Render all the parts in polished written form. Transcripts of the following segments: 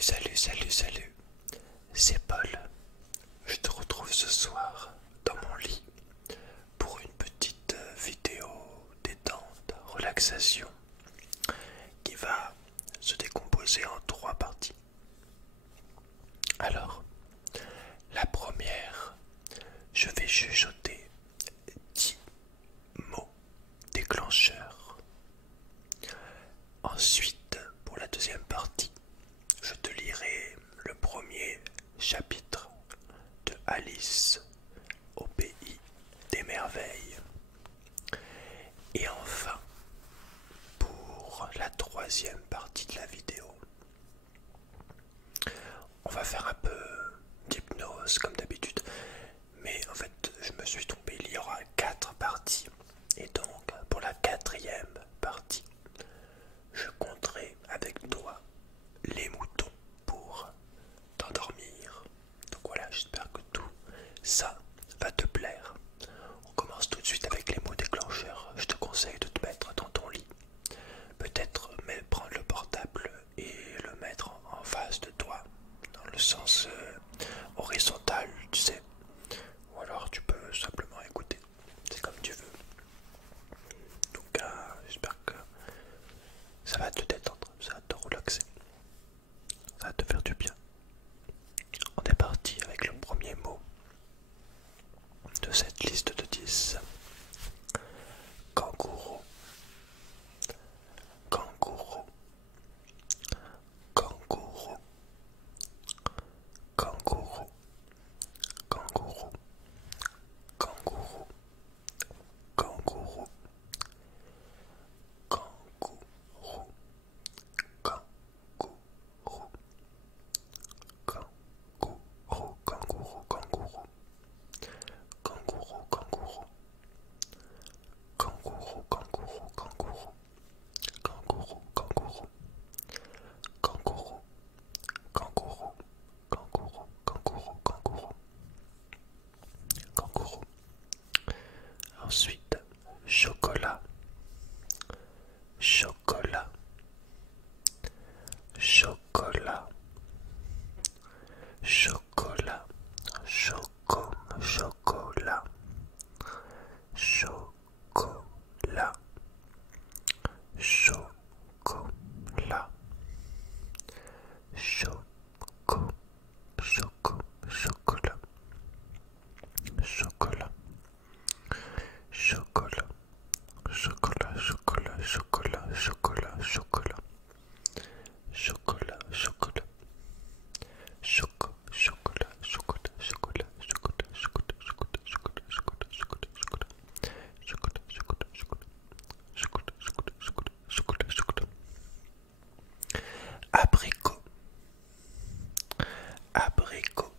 Salut, c'est Paul. Je te retrouve ce soir dans mon lit pour une petite vidéo détente, relaxation qui va se décomposer en 3 parties. Alors, la première, je vais chuchoter 10 mots déclencheurs. Ensuite, pour la deuxième partie, je te lirai le premier chapitre de Alice au pays des merveilles. Et enfin, pour la troisième partie de la vidéo, on va faire un peu d'hypnose comme d'habitude. Mais en fait, je me suis trompé, il y aura 4 parties. Et donc, pour la quatrième partie, je compterai avec toi les moutons pour t'endormir. Donc voilà, j'espère que tout ça va te plaire. On commence tout de suite avec les mots déclencheurs. Je te conseille de te mettre dans ton lit. Peut-être mais prendre le portable et le mettre en face de toi, dans le sens horizontal, tu sais. Ou alors tu peux simplement écouter. C'est comme tu veux. Donc j'espère que ça va te détendre, ça va te relaxer. Ça va te faire du bien. On est parti avec le premier mot de cette liste de 10. Kangourou. Kangourou. Kangourou. Kangourou. Kangourou. Kangourou. Kangourou. Kangourou. Kangourou. Kangourou. Kangourou. Kangourou. Kangourou, kangourou. Kangourou, kangourou, kangourou. Kangourou, kangourou. Kangourou. Kangourou. Kangourou, kangourou, kangourou. Kangourou. Ensuite, chocolat. Chocolat. Chocolat. Chocolat. Chocolat. Chocolat. Chocolat. Chocolat. Chocolat. Chocolat. Chocolat. Chocolat. Chocolat. Chocolat. Chocolat. Chocolat. Chocolat. Chocolat, chocolat, chocolat, chocolat, chocolat, chocolat, chocolat, chocolat, chocolat, chocolat, chocolat, chocolat, chocolat, chocolat, chocolat, chocolat, chocolat, chocolat. Abricot, abricot,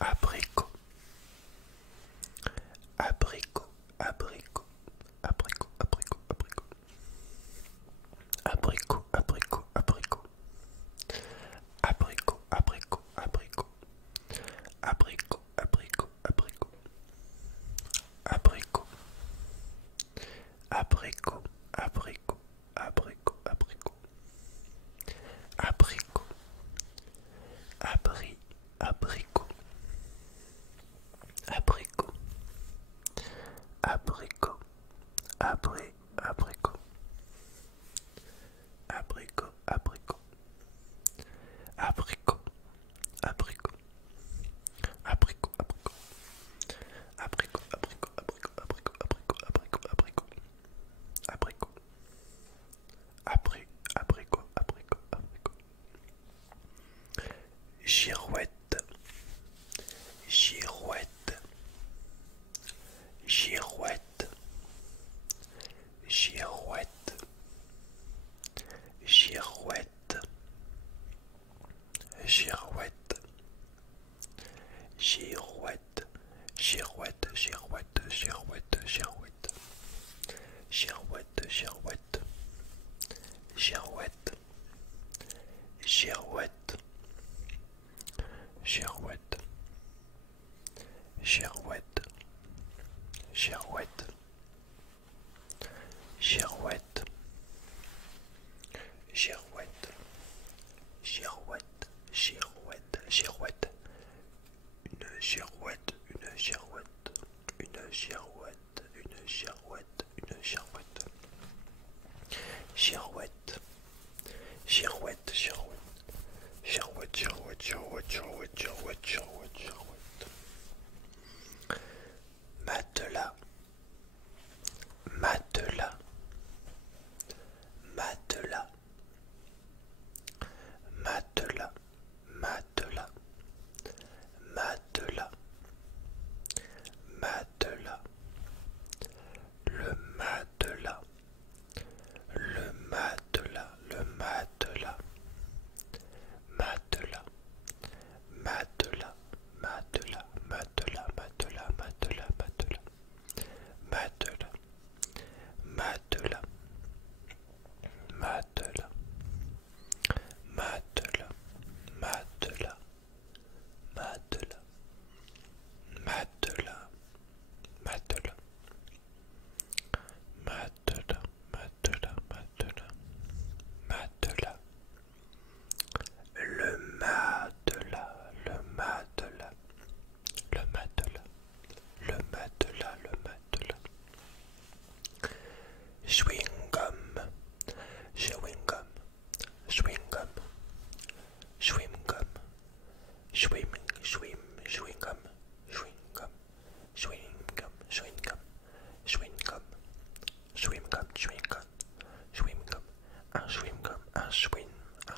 abricot, abricot, abricot, abricot, abricot, abricot, abricot, abricot, abricot. Abricot, abricot, abricot. Abricot, abricot, abricot. Abricot. Abricot, abricot, abricot, abricot. Abricot. Abricot. Abricot. Abricot. Abricot. Abricot, abricot. Abricot, abricot, abricot, abricot, abricot, abricot, abricot, abricot, abricot, abricot, abricot, abricot, abricot, abricot, girouette, girouette, girouette, girouette, girouette. Girouette, girouette, girouette, girouette, girouette, girouette, girouette, girouette, girouette, girouette,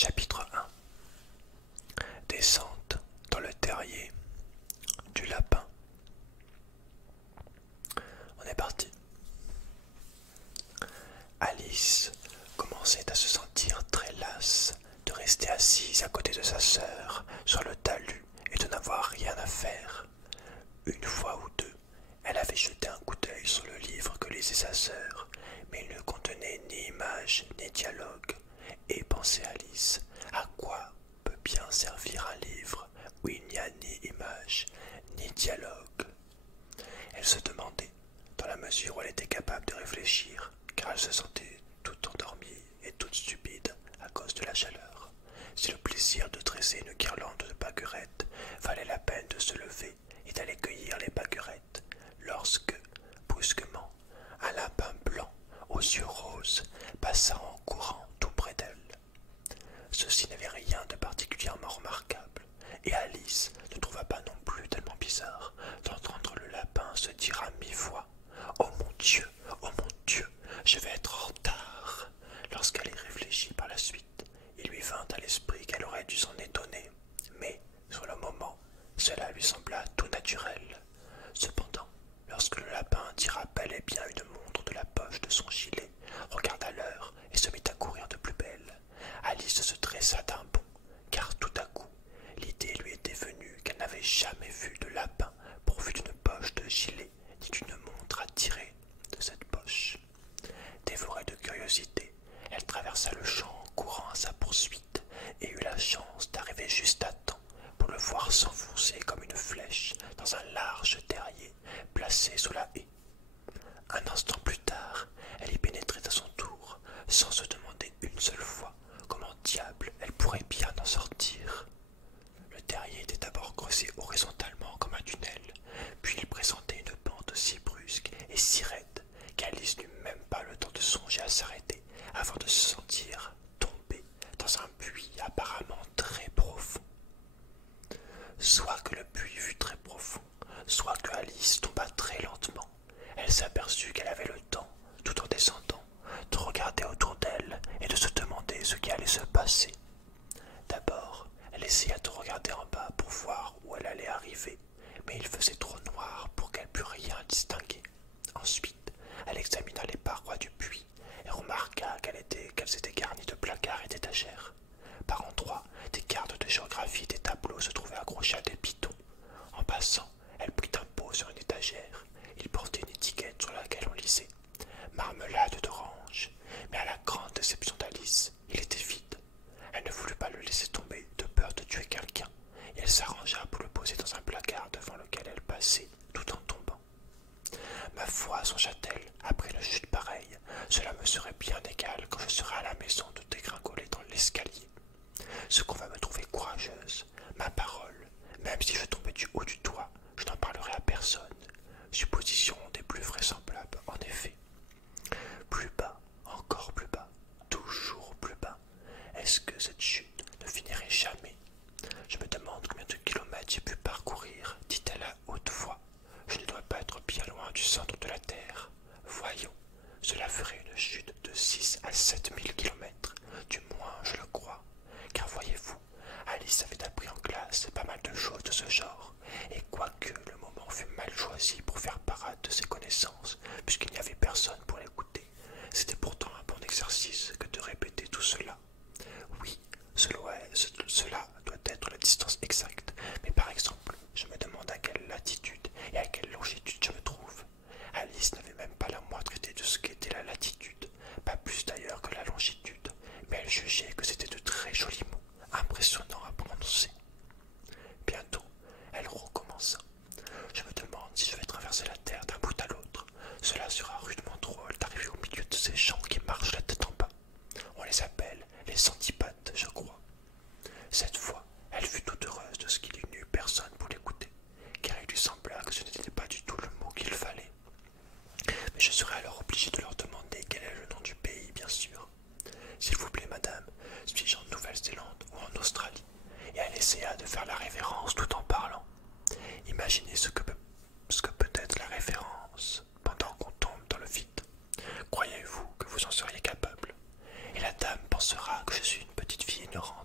Chapitre 1. Descente dans le terrier du lapin. On est parti. Alice commençait à se sentir très lasse de rester assise à côté de sa sœur sur le talus et de n'avoir rien à faire. Une fois ou deux, elle avait jeté un coup d'œil sur le livre que lisait sa sœur, mais il ne contenait ni images ni dialogue. Et pensait Alice, à quoi peut bien servir un livre où il n'y a ni image ni dialogue? Elle se demandait, dans la mesure où elle était capable de réfléchir, car elle se sentait toute endormie et toute stupide à cause de la chaleur, si le plaisir de tresser une guirlande de pâquerettes valait la peine de se lever et d'aller cueillir les pâquerettes, lorsque, brusquement, un lapin blanc aux yeux roses passa en courant tout près d'elle. Ceci n'avait rien de particulièrement remarquable, et Alice ne trouva pas non plus tellement bizarre d'entendre le lapin se dire à mi-voix « Oh mon Dieu, je vais être en retard !» Lorsqu'elle y réfléchit par la suite, il lui vint à l'esprit qu'elle aurait dû s'en étonner, mais, sur le moment, cela lui sembla tout naturel. Cependant, lorsque le lapin tira bel et bien une montre de la poche de son gilet, regarda l'heure et se mit à courir de plus belle, Alice se dressa d'un bond, car tout à coup, l'idée lui était venue qu'elle n'avait jamais vu de lapin pourvu d'une poche de gilet ni d'une montre à tirer de cette poche. Dévorée de curiosité, elle traversa le champ en courant à sa poursuite et eut la chance d'arriver juste à temps pour le voir s'enfoncer comme une flèche dans un large terrier placé sous la haie. Un instant plus tard, elle y pénétrait à son tour, sans se demander une seule fois comment diable elle pourrait bien en sortir. Le terrier était d'abord creusé horizontalement comme un tunnel, puis il présentait une pente si brusque et si raide qu'Alice n'eut même pas le temps de songer à s'arrêter avant de se sentir tomber dans un puits apparemment très profond. Soit que le puits fût très profond, soit que Alice tomba très lentement. Elle s'aperçut qu'elle avait le temps, tout en descendant, de regarder autour d'elle et de se demander ce qui allait se passer. D'abord, elle essaya de regarder en bas pour voir où elle allait arriver, mais il faisait trop noir pour qu'elle pût rien distinguer. Ensuite, elle examina les parois du puits et remarqua qu'elles étaient garnies de placards et d'étagères. Par endroits, des cartes de géographie et des tableaux se trouvaient accrochés à des pitons. En passant, elle prit un pot sur une étagère. Il portait une étiquette sur laquelle on lisait « Marmelade d'orange », mais à la grande déception d'Alice, il était vide. Elle ne voulut pas le laisser tomber de peur de tuer quelqu'un, et elle s'arrangea pour le poser dans un placard devant lequel elle passait tout en tombant. Ma foi, songea-t-elle, après une chute pareille, cela me serait bien égal quand je serai à la maison de dégringoler dans l'escalier. Ce qu'on va me trouver courageuse, ma parole, même si je tombais du haut du toit, je n'en parlerai à personne. Supposition des plus vraisemblables, en effet. Plus bas, encore plus bas, toujours plus bas. Est-ce que cette chute ne finirait jamais? Je me demande combien de kilomètres j'ai pu parcourir, dit-elle à haute voix. Je ne dois pas être bien loin du centre de la Terre. Voyons, cela ferait une chute de 6 à 7 000 kilomètres, du moins je le crois. Car voyez-vous, Alice avait appris en classe pas mal de choses de ce genre, et quoique le moment fût mal choisi pour faire parade de ses connaissances, puisqu'il n'y avait personne pour l'écouter, c'était pourtant un bon exercice que de répéter tout cela. Oui, cela doit être la distance exacte, mais par exemple, je me demande à quelle latitude et à quelle longitude je me trouve. Alice n'avait même pas la moindre idée de ce qu'était la latitude, pas plus d'ailleurs que la longitude, mais elle jugeait que c'était de très jolis mots, impressionnants à prononcer. Bientôt, elle recommença. Je me demande si je vais traverser la terre d'un bout à l'autre. Cela sera rudement drôle d'arriver au milieu de ces gens qui marchent la tête en bas. On les appelle les centipathes, je crois. Cette fois, elle fut toute heureuse de ce qu'il n'y eut personne pour l'écouter, car il lui sembla que ce n'était pas du tout le mot qu'il fallait. Mais je serai alors obligé de leur demander quel est le nom du pays, bien sûr. S'il vous plaît, madame, suis-je en Nouvelle-Zélande ou en Australie? Et elle essaya de faire la révérence tout en parlant. Imaginez ce que peut être la révérence pendant qu'on tombe dans le vide. Croyez-vous que vous en seriez capable? Et la dame pensera que je suis une petite fille ignorante.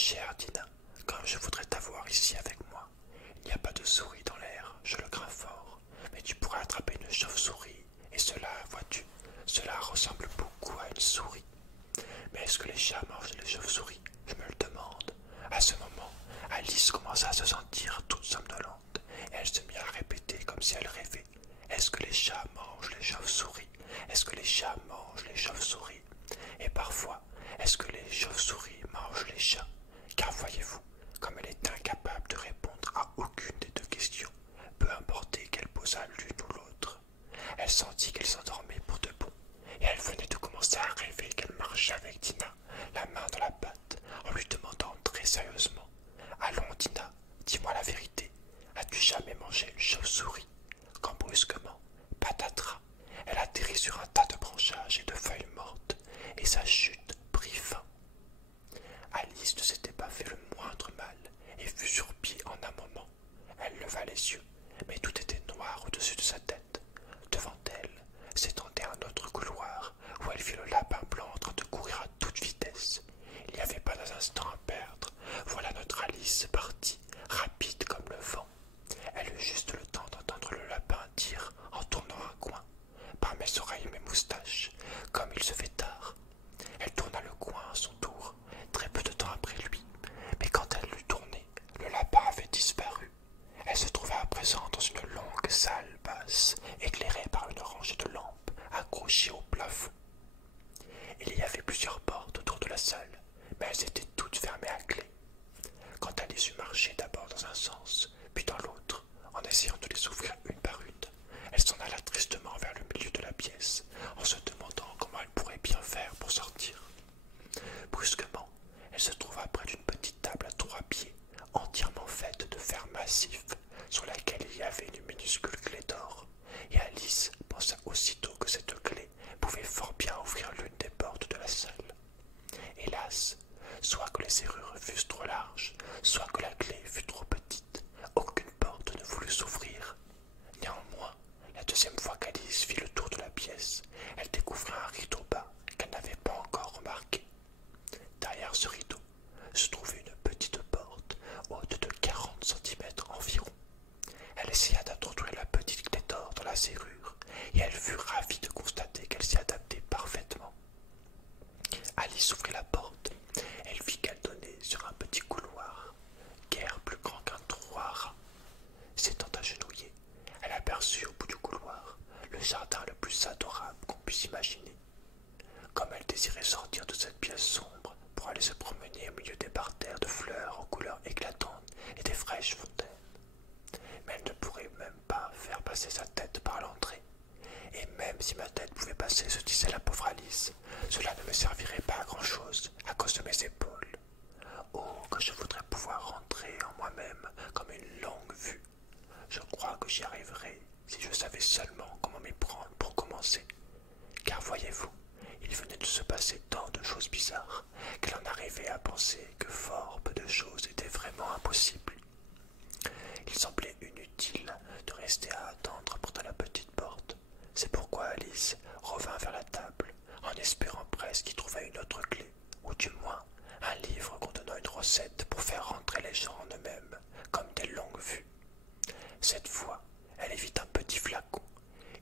chère Dina, comme je voudrais t'avoir ici avec moi. Il n'y a pas de souris dans l'air, je le crains fort, mais tu pourras attraper une chauve-souris, et cela, vois-tu, cela ressemble beaucoup à une souris. Mais est-ce que les chats mangent les chauves-souris? Je me le demande. À ce moment, Alice commença à se sentir toute somnolente, et elle se mit à répéter comme si elle rêvait. Est-ce que les chats mangent les chauves-souris? Est-ce que les chats mangent les chauves-souris? Et parfois, est-ce que les chauves-souris mangent les chats? Car voyez-vous, comme elle est incapable de répondre à aucune des deux questions, peu importe qu'elle posât l'une ou l'autre, elle sentit qu'elle s'endormait pour de bon, et elle venait de commencer à rêver qu'elle marchait avec Dina, la main dans la pâte, en lui demandant très sérieusement: Allons, Dina, dis-moi la vérité, as-tu jamais mangé une chauve-souris? Quand brusquement, patatras, elle atterrit sur un tas de branchages et de feuilles mortes, et sa chute prit fin. Alice ne s'était pas fait le moindre mal, et fut sur pied en un moment. Elle leva les yeux, mais tout était noir au-dessus de sa tête. Devant elle s'étendait un autre couloir, où elle vit le lapin blanc en train de courir à toute vitesse. Il n'y avait pas un instant à perdre. Voilà notre Alice partie, rapide comme le vent. Elle eut juste le temps d'entendre le lapin dire, en tournant un coin: Par mes oreilles et mes moustaches, comme il se fait tard. Elle tourna le coin à son tour, très peu de temps après lui, mais quand elle l'eut tourné, le lapin avait disparu. Elle se trouva à présent dans une longue salle basse, éclairée par une rangée de lampes accrochées au plafond. Il y avait plusieurs portes autour de la salle, mais elles étaient toutes fermées à clé. Quand Alice eut marché d'abord dans un sens, puis dans l'autre, en essayant de les ouvrir une par une, elle s'en alla tristement vers le milieu de la pièce, en se demandant comment elle pourrait bien faire pour sortir. Brusquement, elle se trouva près d'une petite table à 3 pieds, entièrement faite de fer massif, sur laquelle il y avait une minuscule clé d'or, et Alice pensa aussitôt que cette clé pouvait fort bien ouvrir l'une des portes de la salle. Hélas, soit que les serrures fussent trop larges, soit que la clé fût trop petite, aucune porte ne voulut s'ouvrir. Néanmoins, la deuxième fois qu'Alice fit le tour de la pièce, elle découvrit un rideau bas qu'elle n'avait pas encore remarqué. Derrière ce rideau se trouvait une petite porte haute de 40 centimètres environ. Elle essaya d'introduire la petite clé d'or dans la serrure, et elle fut ravie de constater qu'elle s'y adaptait parfaitement. Alice ouvrit la porte. Elle vit qu'elle donnait sur un petit couloir, guère plus grand qu'un trou à rats. S'étant agenouillée, elle aperçut au bout du couloir le jardin le plus adorable qu'on puisse imaginer. Comme elle désirait sortir de cette pièce sombre pour aller se promener au milieu des parterres de fleurs aux couleurs éclatantes et des fraîches fontaines, mais elle ne pourrait même pas faire passer sa tête par l'entrée. Et même si ma tête pouvait passer, se disait la pauvre Alice, cela ne me servirait pas à grand-chose à cause de mes épaules. Oh, que je voudrais pouvoir rentrer en moi-même comme une longue vue. Je crois que j'y arriverais si je savais seulement comment m'y prendre pour commencer. Car voyez-vous, il venait de se passer tant de choses bizarres qu'elle en arrivait à penser que fort peu de choses étaient vraiment impossibles. Il semblait inutile de rester à attendre près de la petite porte. C'est pourquoi Alice revint vers la table, en espérant presque y trouver une autre clé, ou du moins un livre contenant une recette pour faire rentrer les gens en eux-mêmes, comme des longues vues. Cette fois, elle évit un petit flacon.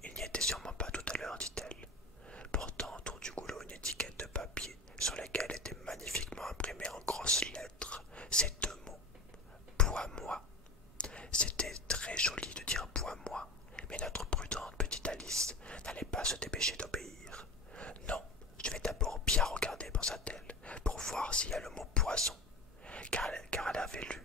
Il n'y était sûrement pas tout à l'heure, dit-elle, portant autour du goulot une étiquette de papier sur laquelle étaient magnifiquement imprimés en grosses lettres ces deux mots: bois-moi. C'était très joli de dire bois-moi, mais notre prudente petite Alice n'allait pas se dépêcher d'obéir. Non, je vais d'abord bien regarder, pensa-t-elle, pour voir s'il y a le mot poison, car elle avait lu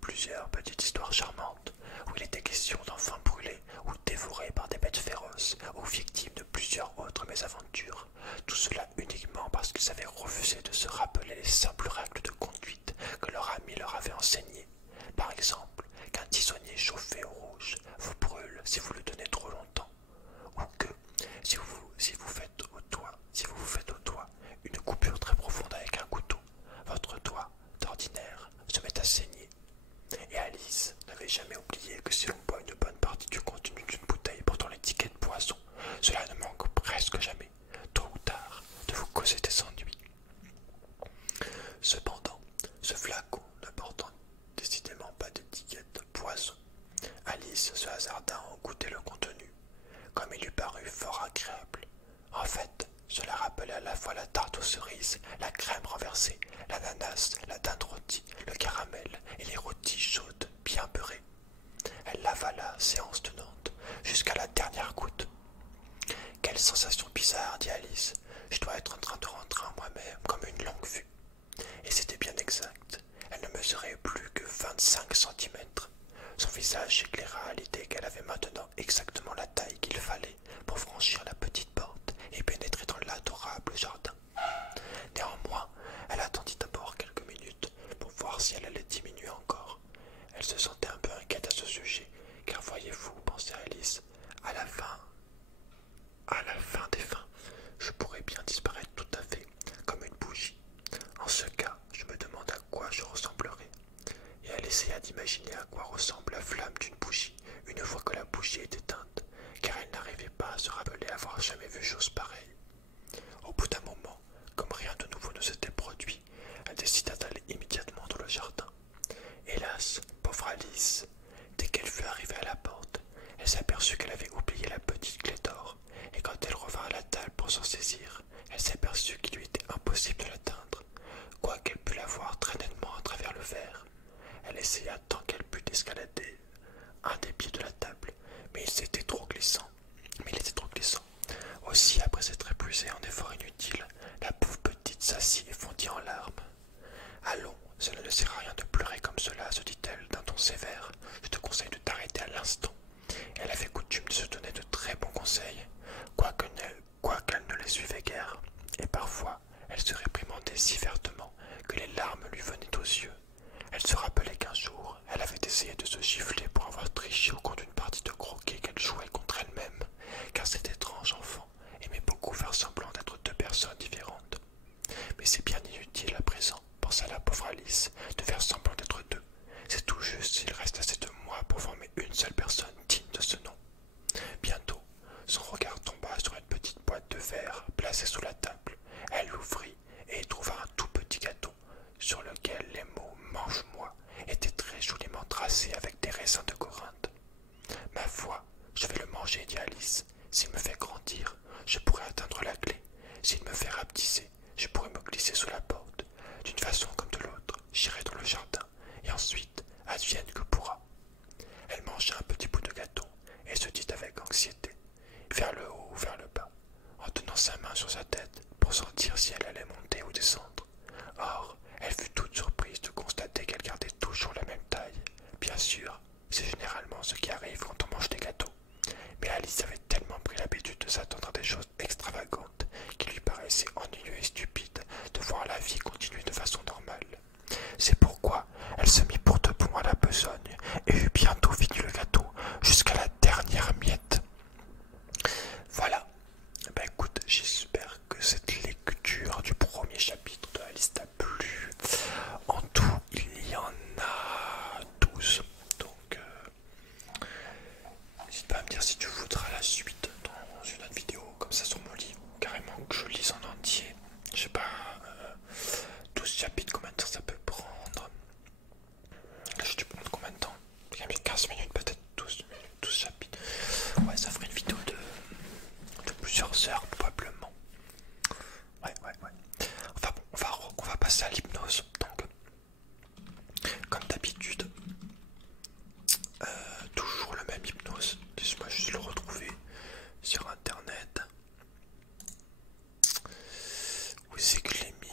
plusieurs petites histoires charmantes où il était question d'enfants brûlés ou dévorés par des bêtes féroces ou victimes de plusieurs autres mésaventures, tout cela uniquement parce qu'ils avaient refusé de se rappeler les simples règles de conduite que leur ami leur avait enseignées. Par exemple, qu'un tisonnier chauffé au rouge vous brûle si vous le tenez trop longtemps, ou que si vous vous faites au doigt une coupure très profonde avec un couteau, votre doigt d'ordinaire se met à saigner. Et Alice n'avait jamais agréable. En fait, cela rappelait à la fois la tarte aux cerises, la crème renversée, l'ananas, la dinde rôtie, le caramel et les rôtis chaudes bien beurrées. Elle l'avala, séance tenante, jusqu'à la dernière goutte. Quelle sensation bizarre, dit Alice. Je dois être en train de rentrer en moi-même comme une longue vue. Et c'était bien exact. Elle ne mesurait plus que 25 centimètres. Son visage éclaira à l'idée qu'elle avait maintenant exactement la taille qu'il fallait pour franchir la petite porte et pénétrer dans l'adorable jardin. Néanmoins, elle attendit d'abord quelques minutes pour voir si elle allait diminuer encore. Elle se sentait un peu inquiète à ce sujet, car voyez-vous, pensait Alice, à la fin des fins, je pourrais bien disparaître tout à fait, comme une bougie. En ce cas, je me demande à quoi je ressemblerais. Et elle essaya d'imaginer à quoi ressemble la flamme d'une bougie une fois que la bougie est éteinte, car elle n'arrivait pas à se rappeler avoir jamais vu chose pareille. Au bout d'un moment, comme rien de nouveau ne s'était produit, elle décida d'aller immédiatement dans le jardin. Hélas, pauvre Alice, dès qu'elle fut arrivée à la porte, elle s'aperçut qu'elle avait oublié la petite clé d'or, et quand elle revint à la table pour s'en saisir, elle s'aperçut qu'il lui était impossible de l'atteindre, quoiqu'elle pût la voir très nettement à travers le verre. Elle essaya tant qu'elle put d'escalader un des pieds de la table, mais il était trop glissant. Aussi, après s'être épuisée en efforts inutiles, la pauvre petite s'assit et fondit en larmes. Allons, cela ne sert à rien de pleurer comme cela, se dit-elle d'un ton sévère. Je te conseille de t'arrêter à l'instant. Elle avait coutume de se donner de très bons conseils, quoiqu'elle ne les suivait guère, et parfois elle se réprimandait si vertement que les larmes lui venaient aux yeux. Elle se rappelait qu'un jour, elle avait essayé de se gifler pour avoir triché au cours d'une partie de croquet qu'elle jouait contre elle-même, car cet étrange enfant aimait beaucoup faire semblant d'être deux personnes différentes. Mais c'est bien inutile à présent, pensa la pauvre Alice, de faire semblant d'être deux. C'est tout juste s'il reste assez de moi pour former une seule personne digne de ce nom. Bientôt, son regard tomba sur une petite boîte de verre placée sous la table. Elle l'ouvrit et y trouva un tout petit gâteau sur lequel les mots mange-moi étaient très joliment tracés avec des raisins de Corinthe. Ma foi, je vais le manger, dit Alice. S'il me fait grandir, je pourrai atteindre la clé. S'il me fait rapetisser, je pourrai me glisser sous la porte. D'une façon comme de l'autre, j'irai dans le jardin, et ensuite, advienne que pourra. Elle mangea un petit bout de gâteau, et se dit avec anxiété, vers le haut ou vers le bas, en tenant sa main sur sa tête pour sentir si elle allait monter ou descendre. Or, elle fut toute surprise de constater qu'elle gardait toujours la même taille. Bien sûr, c'est généralement ce qui arrive quand on mange des gâteaux. Mais Alice avait tellement pris l'habitude de s'attendre à des choses extravagantes qu'il lui paraissait ennuyeux et stupide de voir la vie continuer de façon normale. C'est pourquoi elle se mit pour de bon à la besogne et eut bientôt fini le gâteau jusqu'à la dernière miette. Voilà. Ben écoute, j'espère que cette lecture du premier chapitre de Alice t'a plu. En tout, il y en a 12. Donc, n'hésite pas à me dire si tu voudras la suite dans une autre vidéo, comme ça sur mon lit, ou carrément que je lise en entier. Je sais pas, 12 chapitres, combien de temps ça peut prendre? Là, je te prendre combien de temps? Il y a mis 15 minutes, peut-être 12 chapitres. Ouais, ça ferait une vidéo de plusieurs heures, probablement. Ouais. Enfin bon, on va passer à l'hypnose. Donc, comme d'habitude, toujours le même hypnose. Laisse-moi juste le retrouver sur internet. Où c'est que je l'ai mis?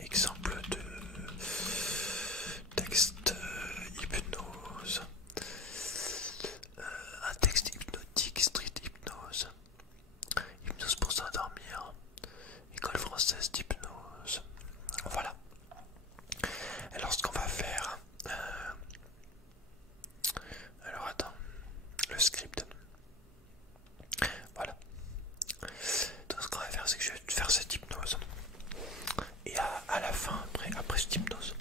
Exemple de texte hypnose. Un texte hypnotique, street hypnose. Hypnose pour s'endormir. École française d'hypnose. Voilà. Alors ce qu'on va faire... alors attends. Le script. Voilà. Donc ce qu'on va faire, c'est que je vais te faire cette hypnose. Et à la fin, après cette hypnose,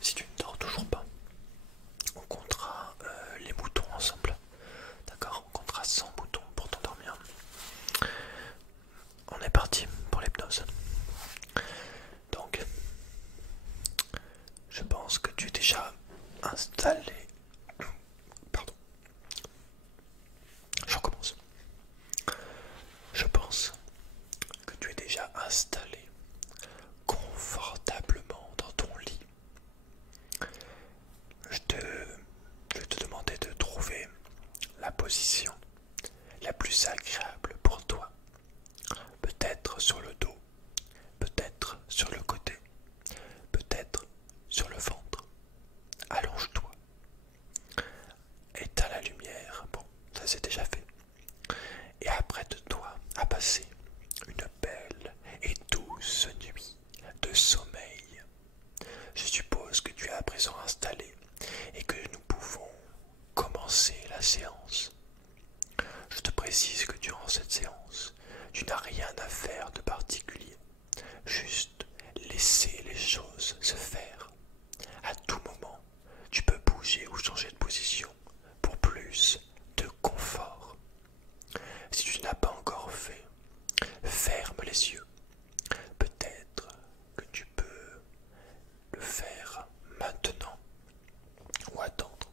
si tu ne dors toujours pas, on comptera les boutons ensemble. D'accord? On comptera 100 boutons pour t'endormir. On est parti pour l'hypnose. Donc, choses se faire. À tout moment, tu peux bouger ou changer de position pour plus de confort. Si tu n'as pas encore fait, ferme les yeux. Peut-être que tu peux le faire maintenant ou attendre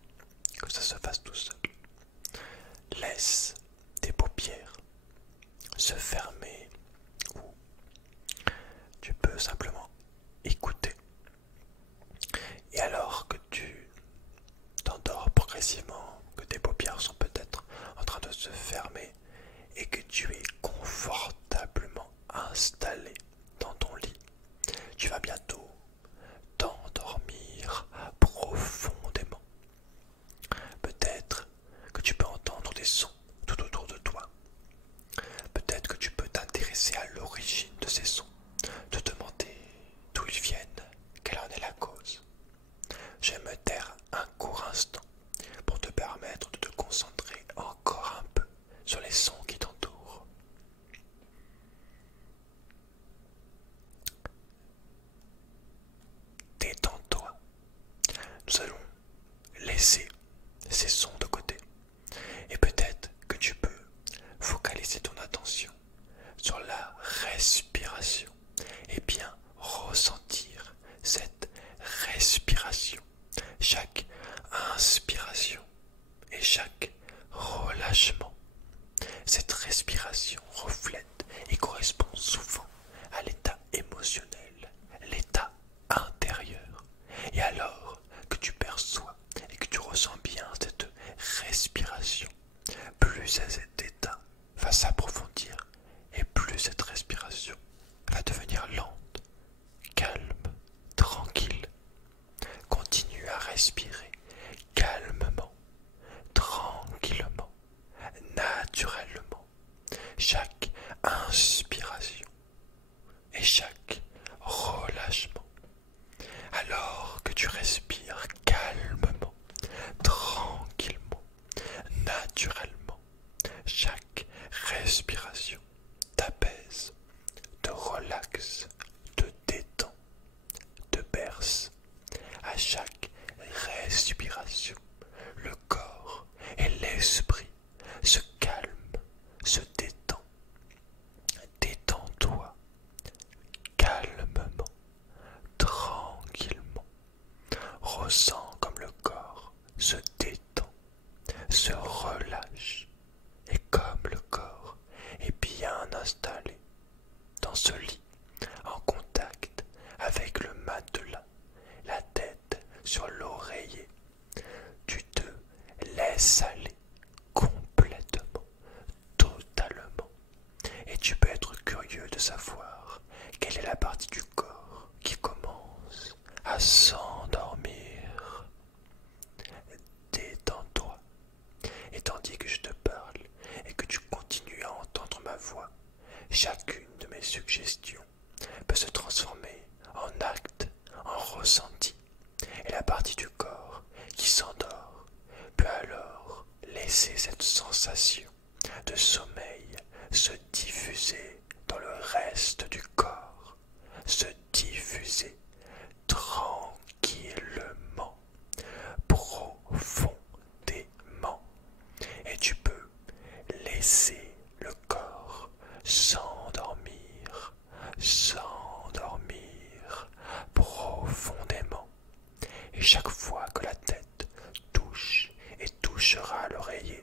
que ça se fasse tout seul. Laisse tes paupières se fermer ou tu peux simplement écouter. Et alors que tu t'endors progressivement, que tes paupières sont peut-être en train de se fermer et que tu es confortablement installé dans ton lit, tu vas bientôt t'endormir profondément. Peut-être que tu peux entendre des sons tout autour de toi. Peut-être que tu peux t'intéresser à l'origine de ces sons, te demander d'où ils viennent, quelle en est la cause. Je vais me taire un court instant pour te permettre de te concentrer encore un peu sur les sons qui t'entourent. Détends-toi. Nous allons laisser ces sons de côté. Et peut-être que tu peux focaliser ton attention sur la respiration et bien ressentir cette respiration. Chaque inspiration et chaque relâchement. Cette respiration reflète et correspond souvent à l'état émotionnel, l'état intérieur. Et alors que tu perçois et que tu ressens bien cette respiration, plus cet état va s'approfondir et plus cette respiration va devenir lente, calme, tranquille. Continue à respirer calmement, tranquillement, naturellement. Chaque inspiration et chaque relâchement. Alors que tu respires calmement, tranquillement, naturellement, chaque respiration t'apaise, te relaxe, te détend, te berce. À chaque respiration, le corps et l'esprit se calment, se détend. Détends-toi calmement, tranquillement. Ressens comme le corps se détend, se relâche. Et comme le corps est bien installé dans ce lit, en contact avec le matelas, la tête sur l'oreiller, tu te laisses aller complètement, totalement. Et tu peux être curieux de savoir quelle est la partie du corps qui commence à s'endormir. Détends-toi. Et tandis que je te parle et que tu continues à entendre ma voix, chacune de mes suggestions peut se transformer en acte, en ressenti. Et la partie du corps qui s'endort peut alors laisser cette sensation de sommeil se diffuser dans le reste du corps, se diffuser tranquillement, profondément. Et tu peux laisser le corps s'endormir, s'endormir profondément. Et chaque fois que la tête touche et touchera l'oreiller,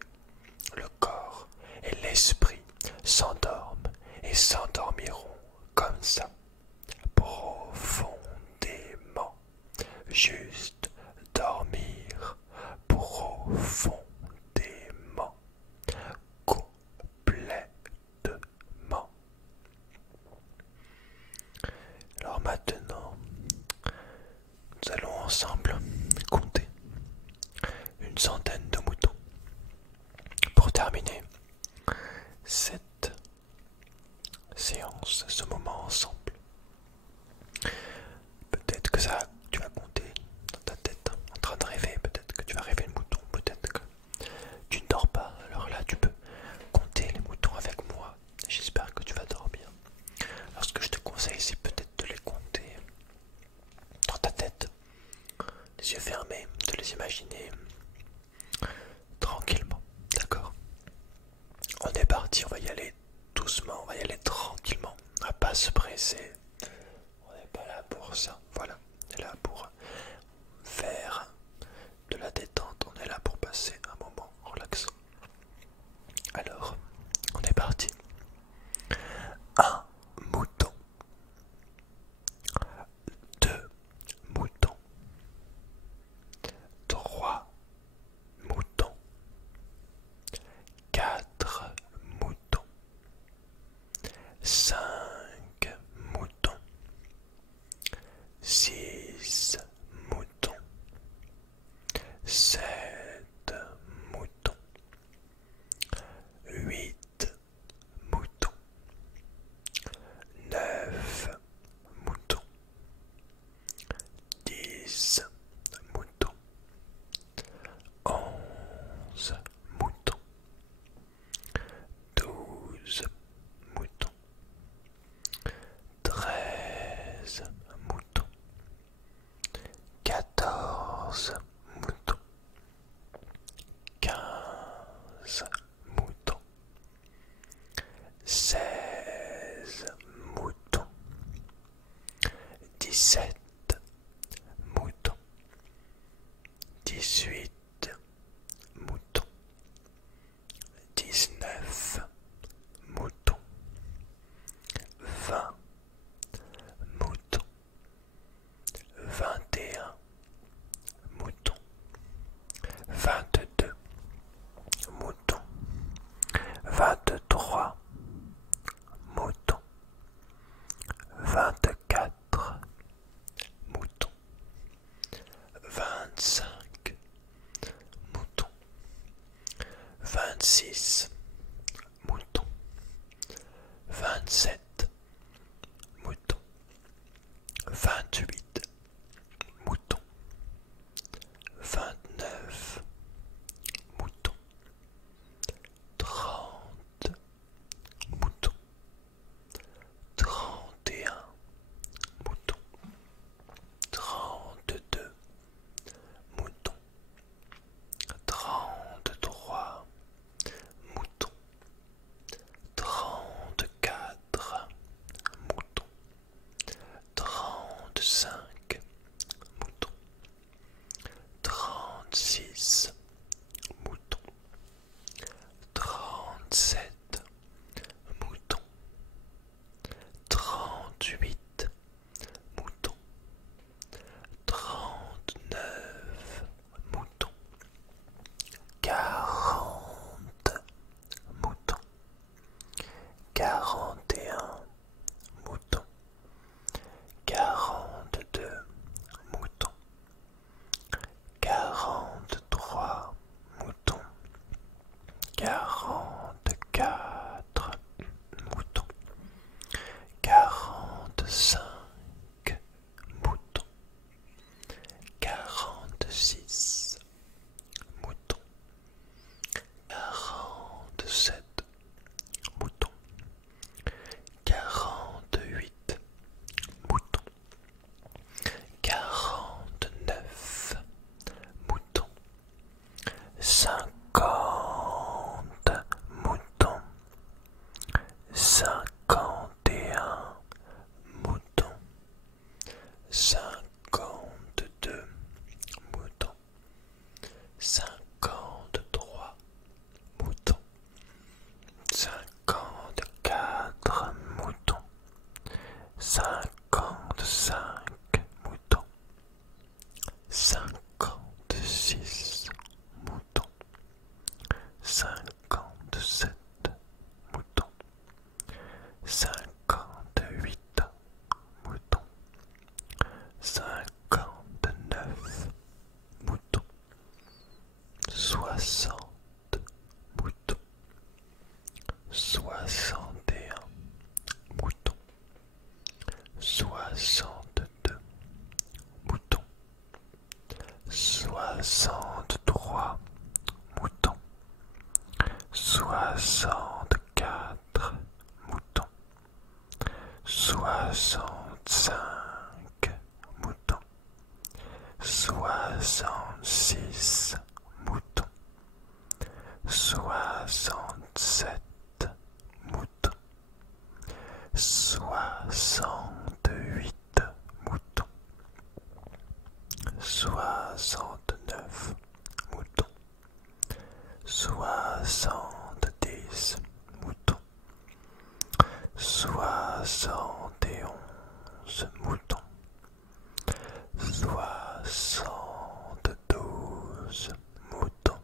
le corps et l'esprit s'endorment et s'endormiront comme ça, profondément. Juste dormir profondément, complètement. Alors maintenant, nous allons ensemble compter une centaine de moutons pour terminer cette séance, ce moment ensemble. Peut-être que ça, tu vas compter dans ta tête en train de rêver, peut-être que tu vas rêver le mouton, peut-être que tu ne dors pas, alors là tu peux compter les moutons avec moi. J'espère que tu vas dormir. Alors ce que je te conseille, c'est peut-être de les compter les yeux fermés, de les imaginer tranquillement, d'accord? On est parti, on va y aller doucement, on va y aller tranquillement, on va pas se presser, on n'est pas là pour ça, voilà, on est là pour faire de la détente, on est là pour passer un moment relaxant. Alors, on est parti. Un mouton, deux moutons, trois moutons, quatre moutons, cinq moutons, six moutons, sept moutons, huit moutons, neuf moutons, 10 moutons, 11 moutons, 12 moutons, 13 moutons, 14 moutons, 15 moutons, 16 moutons, 17 moutons, 18 moutons, 19 moutons, 20 moutons, 21 moutons, 22 moutons, 23 moutons, 24 moutons, 25 moutons, 26 moutons, 27 moutons, 28 moutons, 29 moutons, 30 moutons, 31 moutons, 32 moutons, 33 moutons, 34 moutons, 35 moutons, 36 moutons, 37 moutons, 38 moutons, 39 moutons, 40 moutons, 41 moutons, 42 moutons, 43 moutons, 44 moutons, 45 moutons, 46 moutons, 47 moutons, 48 moutons, 49 moutons, 50 moutons, 51 moutons, 52 moutons, 53 moutons, 54 moutons, 55 moutons, 56 moutons, 57 moutons, 58 moutons, 59 moutons, 60 moutons, 61 moutons, 62 moutons, 63 moutons, 64 moutons, 65 moutons, 66 66 moutons, 67 moutons, 68 moutons, 69 moutons, 70 moutons, 71 moutons, 72 moutons,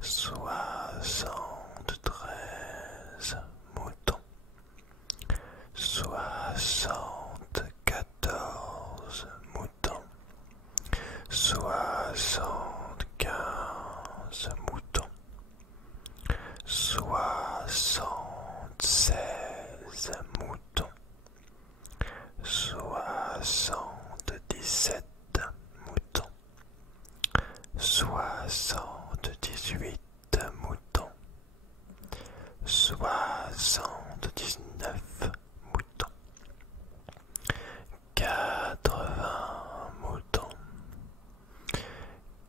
73 moutons, 74 moutons, 75 moutons, 76 moutons, 77 moutons, 78 moutons, 79 moutons, 80 moutons,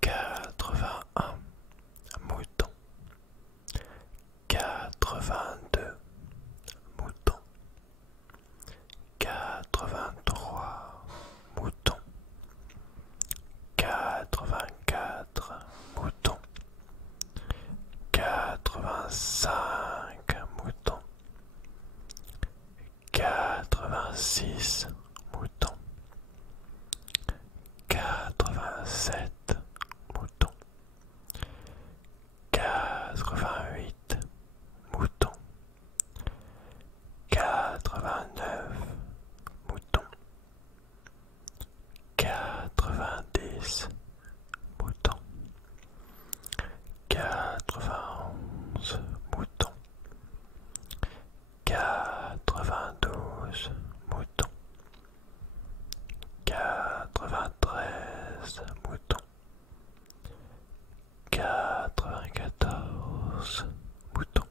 81 moutons, 82 moutons, 83 moutons, 84 moutons, 85 moutons, 86 moutons, 87 moutons, 88 moutons, 89 moutons, 90 moutons, 91 moutons, 92 moutons, 93 moutons, 94 moutons,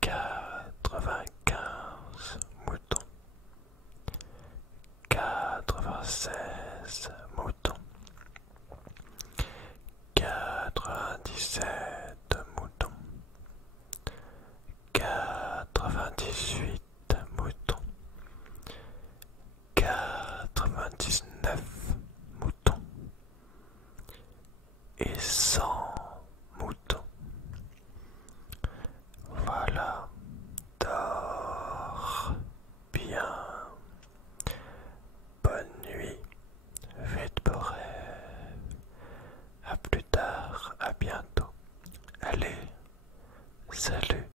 95 moutons, 96